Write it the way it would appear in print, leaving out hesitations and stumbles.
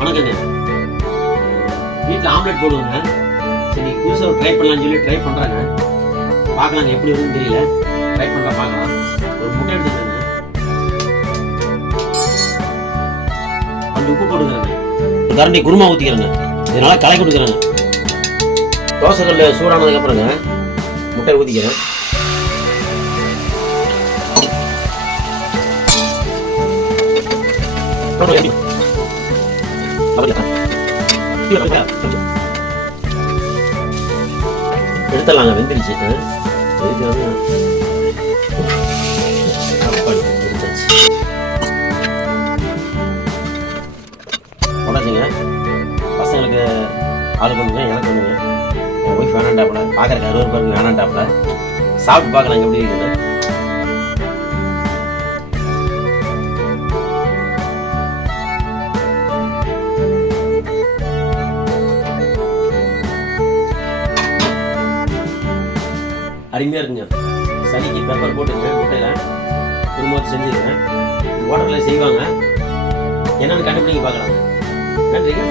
வணக்கங்க. வீட்டில் ஆம்லெட் போடுவேங்க. சரி புதுசாக ட்ரை பண்ணலாம்னு சொல்லி ட்ரை பண்ணுறாங்க. பார்க்கலாங்க எப்படி வருதுன்னு தெரியல. ட்ரை பண்ணுறா பார்க்கலாம். ஒரு முட்டை எடுத்துக்கிறேங்க. கொஞ்சம் உப்பு போட்டுக்கிறேங்க. ஒரு கரண்டி குருமா ஊற்றிக்கிறேங்க. இதனால் கலக்கி கொடுக்குறேங்க. தோசைக்கல் சூடானதுக்கப்புறங்க முட்டை ஊற்றிக்கிறேன். எடுத்துடலாங்க. வெந்துருச்சு. உடச்சுங்க. பசங்களுக்கு ஆள் பண்ணுங்க, எனக்கு பண்ணுங்க. என் ஒய்ஃப் வேணாண்டாப்புல, பார்க்குறக்கு 60 பேருக்கு வேணாண்டாப்புல. சாப்பிட்டு பார்க்கலாம் எப்படி இருக்குது. அருமையாக இருக்குங்க. சளிக்கு பெப்பர் போட்டுங்க. முட்டையில் குடும்பத்தை செஞ்சுருங்க. ஹோட்டலில் செய்வாங்க. என்னென்னு கண்டுபிடிங்க பார்க்கலாங்க. நன்றிங்க.